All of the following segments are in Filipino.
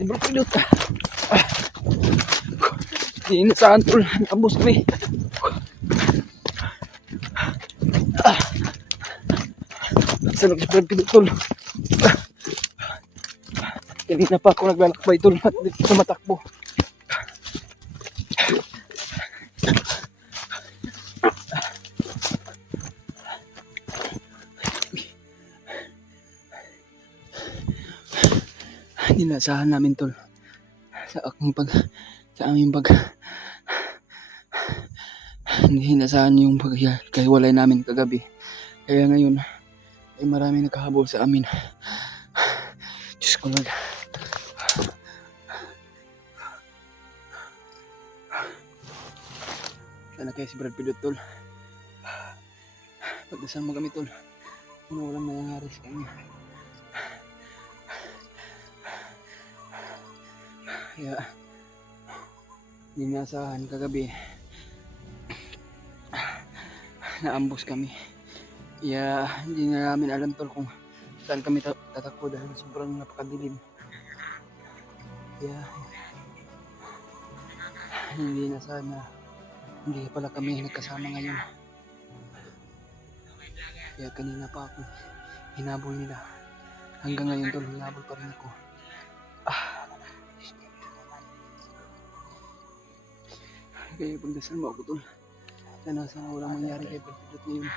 Libro pilot. Di nasaan tol. Abos kami. Saan ako sa pilot tol. Kanina pa ako naglalakbay tol. At dito tumatakbo. Inasahan namin tol sa aming pag hindi inasahan yung paghiwalay namin kagabi, kaya ngayon ay marami nakahabol sa amin. Diyos ko Lord, sana kaya si Brad Pilot tol, pagdasal mo kami tol, walang nangyayari sa kanya. Kaya dinasahan kagabi, naambos kami. Kaya hindi na namin alam tol kung saan kami tatakbo dahil sobrang napakadilim. Kaya hindi na sana, hindi pala kami nagkasama ngayon. Kaya kanina pa ako hinabol nila. Hanggang ngayon tol, hinabol pa rin ako. Kaya pagdasal mo ako tol, sana walang mangyari kay Pilot ngayon.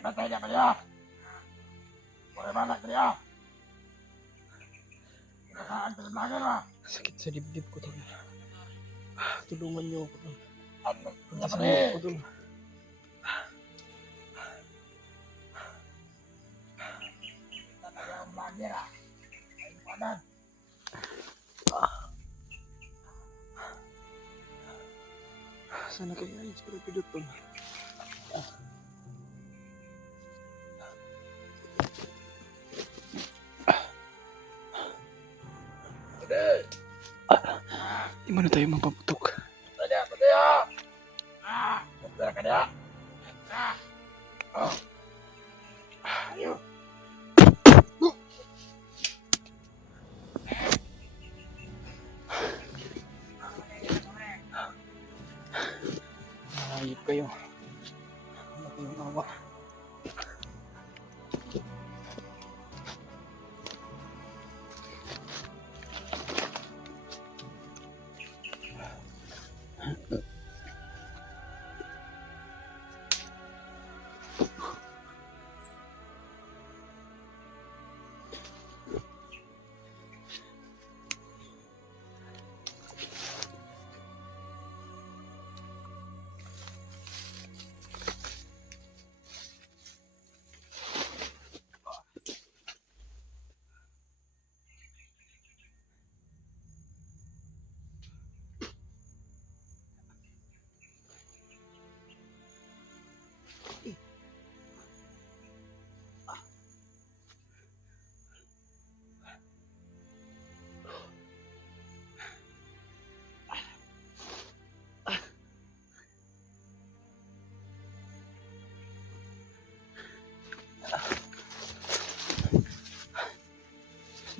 Patay niya ba niya? Boleh balak dia. Saan sa vlogger ba? Sakit sa dibdib ko tol. Tulungan niyo ako tol. Ano Tulungan niyo ako tol. Tatay ang vlogger ah. Ay padan. Sana kaya yung Brad Pilot tol. Di mo na tayo mapaputok. Patay ah. Patay ka dia. Ayo. Hayop kayo. Ano kayong awa?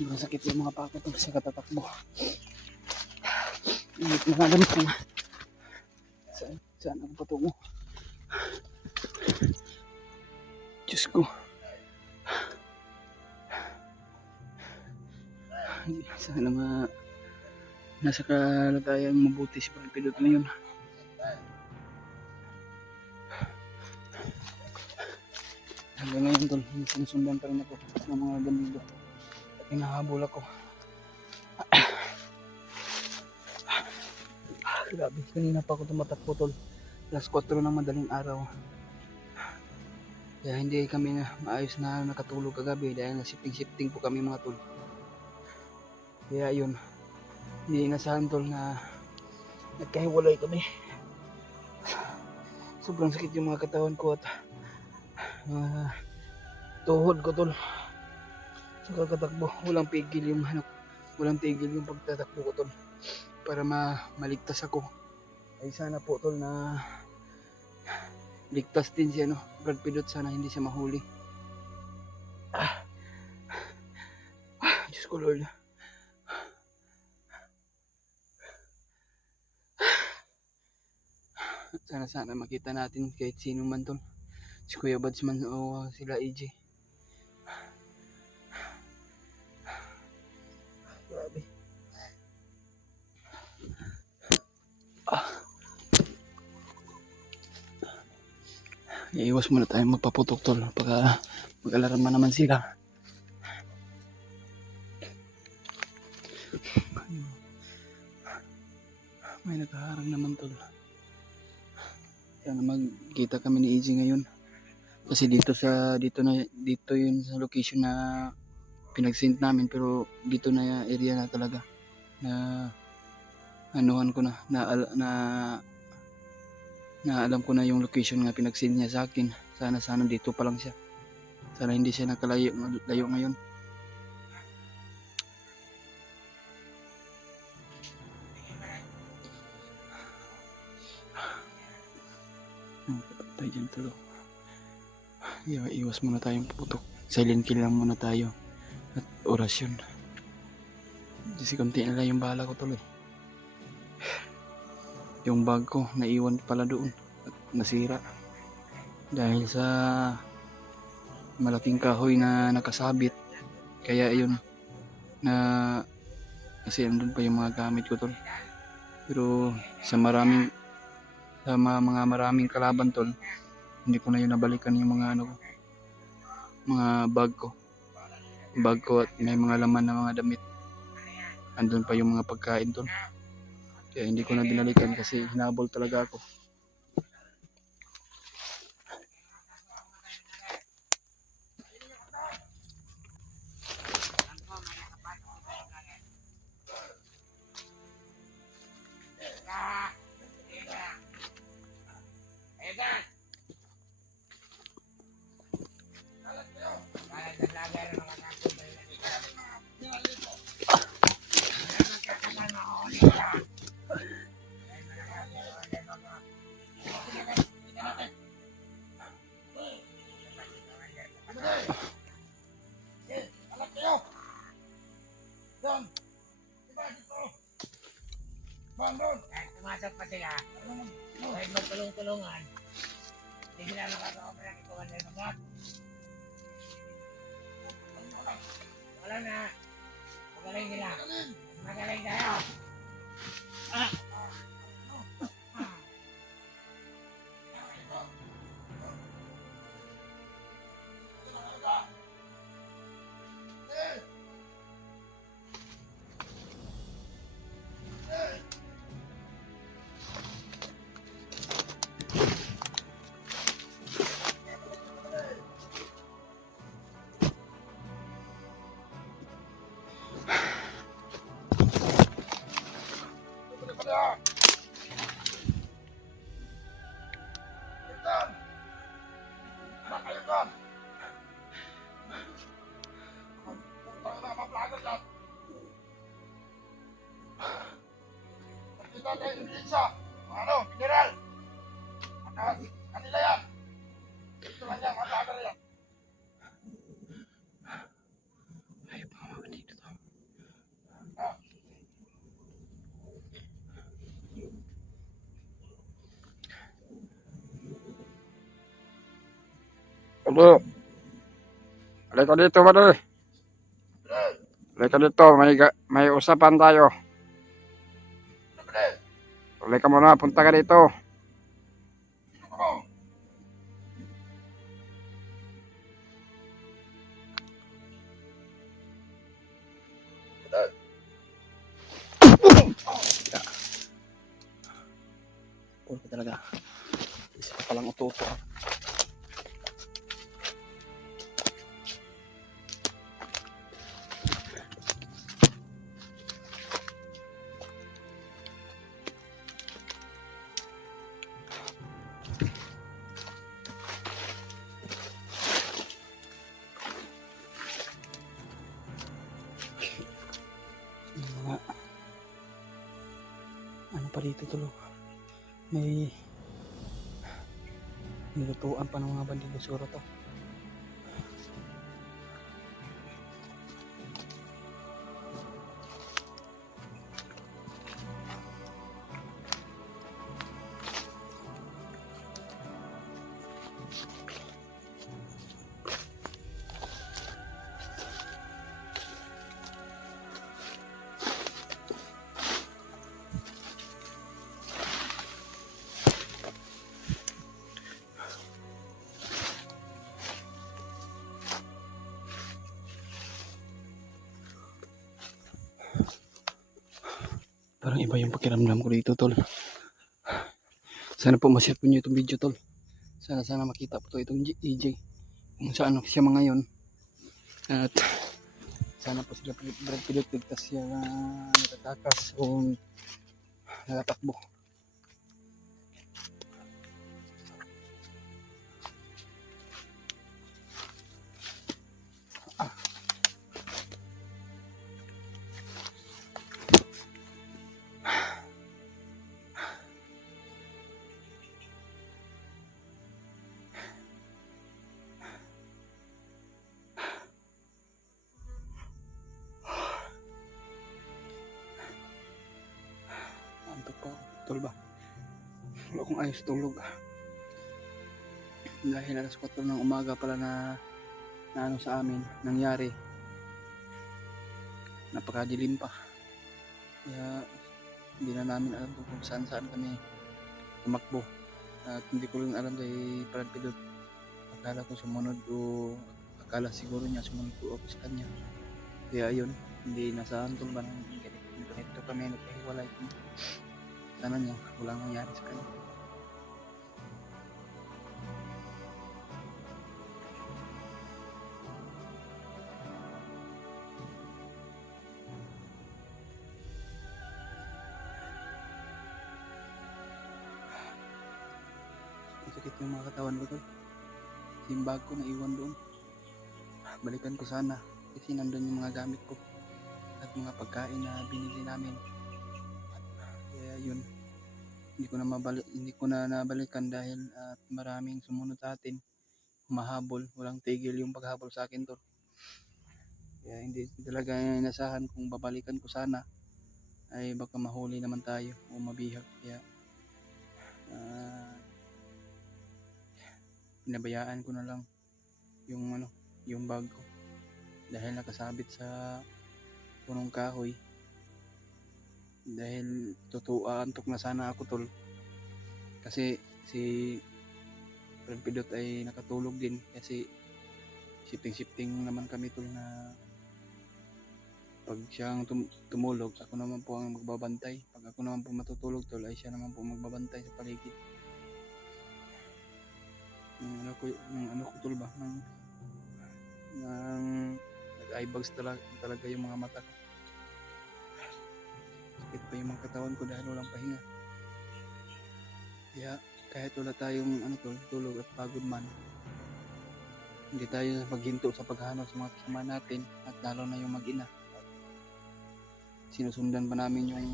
Sobrang sakit yung mga pako tol sa katatakbo. Init na nagamit ko na. Saan ako patungo? Diyos ko. Sana nasa kalagayan mabuti si Brad Pilot ngayon. Hanggang ngayon tol, sinusundan pa rin ako ng mga ganito. At hinahabol ako. Grabe, kanina pa ako tumatakbo tol. Alas 4 ng madaling araw. Kaya hindi kami na maayos na nakatulog kagabi dahil nasipting-sipting po kami mga tol. Kaya yun, hindi inasahan tol na nagkahiwalay kami. Sobrang sakit yung mga katawan ko at tuhod ko tol. Sa kakatakbo, walang tigil yung pagtatakbo ko tol. Para maligtas ako. Ay sana po tol na ligtas din si Brad Pitt, sana hindi siya mahuli. Diyos ko Lord. Sana makita natin kahit sino man tol. Si Kuya Bads man o sila AJ. Grabe. Iiwas muna tayo magpaputok tol. Pagka mag-alarma naman sila. May naghaharang naman tol. Sana magkita kami ni AJ ngayon. Kasi dito yun sa location na pinag-send namin, pero dito na area na talaga na anuhan ko na alam ko na yung location nga pinag-send niya sa akin. Sana dito pa lang siya. Sana hindi siya nakalayo ngayon. Patay dyan tulo. Iwas muna tayong putok. Silent kill lang muna tayo. At orasyon. Kasi konti na lang yung bala ko tuloy. Yung bag ko naiwan pala doon at nasira. Dahil sa malaking kahoy na nakasabit. Kaya yun na kasi andun pa yung mga gamit ko tol. Pero sa maraming kalaban tol, hindi ko na yun nabalikan yung mga mga bag ko at may mga laman na mga damit. Andun pa yung mga pagkain tol. Kaya hindi ko na binalikan kasi hinabol talaga ako. Pumasok pa sila. Kahit magtulong-tulungan, hindi sila nakakapag ng ikawan na yung mga. Wala na. Magaling sila. Magaling tayo. Mineral. Kanila yan. Ito lang yan, matanda yan. Ay, pangalawa dito to. Pwede. Halika dito, pwede. Halika dito, may usapan tayo. Halika muna, punta ka dito. Puro ka talaga. Isa pa palang uto-uto. pa dito tol. May nilutuan pa ng mga bandido siguro to. Parang iba yung pakiramdam ko dito tol. Sana po ma-share po nyo itong video tol. Sana makita po to itong EJ kung saan siya mga ngayon. At sana po sila Brad Pitt ligtas siya na natatakas o natatakbo. Antok pa ako tol ba? Wala akong ayos tulog. Dahil alas 4 ng umaga pala na ano sa amin nangyari. Napakadilim pa. Kaya hindi na namin alam kung saan kami tumakbo. At hindi ko rin alam kay Brad Pitt. Akala ko sumunod o akala siguro niya sumunod ko ako sa kanya. Kaya ayun, hindi nasaan tol ba ng ganito kami nagkahiwalay. Sana niya walang nangyari sa kanya. Sakit yung mga katawan ko tol. Yung bag ko naiwan doon. Balikan ko sana kasi nandun yung mga gamit ko at mga pagkain na binili namin. Kaya yun, hindi ko na nabalikan dahil at maraming sumunod sa atin. Humahabol, walang tigil yung paghabol sa akin tol. Kaya hindi talaga inasahan kung babalikan ko sana ay baka mahuli naman tayo o mabihag. Kaya pinabayaan ko na lang yung bag ko dahil nakasabit sa punong kahoy. Dahil antok na sana ako tol kasi si Brad Pitt ay nakatulog din kasi shifting naman kami tol na pag siyang tumulog ako naman po ang magbabantay. Pag ako naman po matutulog tol ay siya naman po magbabantay sa paligid. Ano ko tol ba ng nag-eyebags talaga yung mga mata ko. Sakit pa yung mga katawan ko dahil walang pahinga. Kaya kahit wala tayong tulog at pagod man, hindi tayo maghinto sa paghahanap sa mga kasama natin at lalo na yung mag-ina. Sinusundan pa namin yung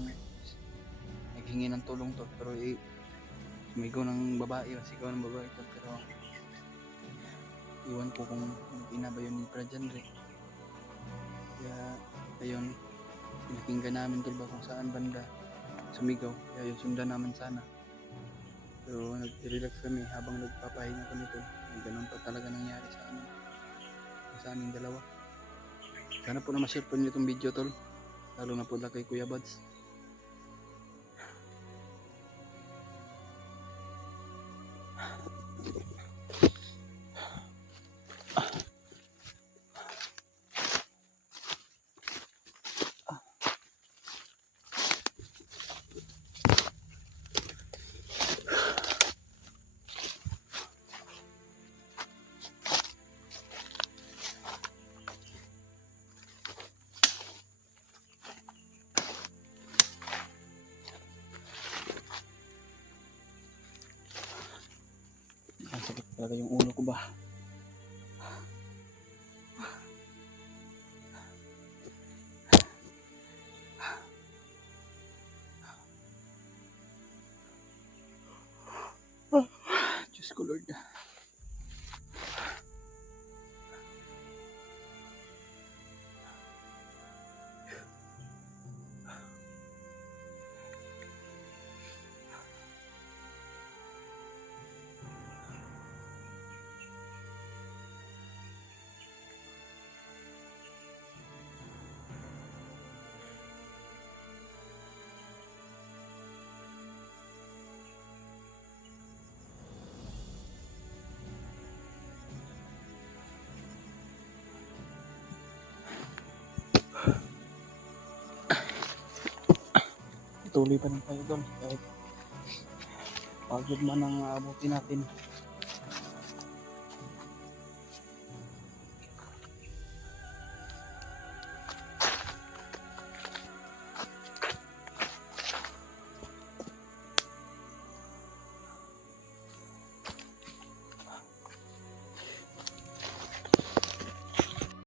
naghingi ng tulong to pero sumigaw ng babae o sigaw ng babae to, pero iwan ko kung mag-ina ba yun ni Prajanre. Kaya ayun, pinakinggan namin tol ba kung saan banda sumigaw. Kaya yun sundan naman sana. Pero nag-relax kami habang nagpapahinga kami tol. Ganun pa talaga nangyari sa aming dalawa. Sana po na ma-share po nyo itong video tol. Lalo na po na kay Kuya Buds. Ang sakit talaga yung ulo ko ba. Diyos ko, Lord. Tuloy pa rin tayo doon kahit pagod man ang aabutin natin.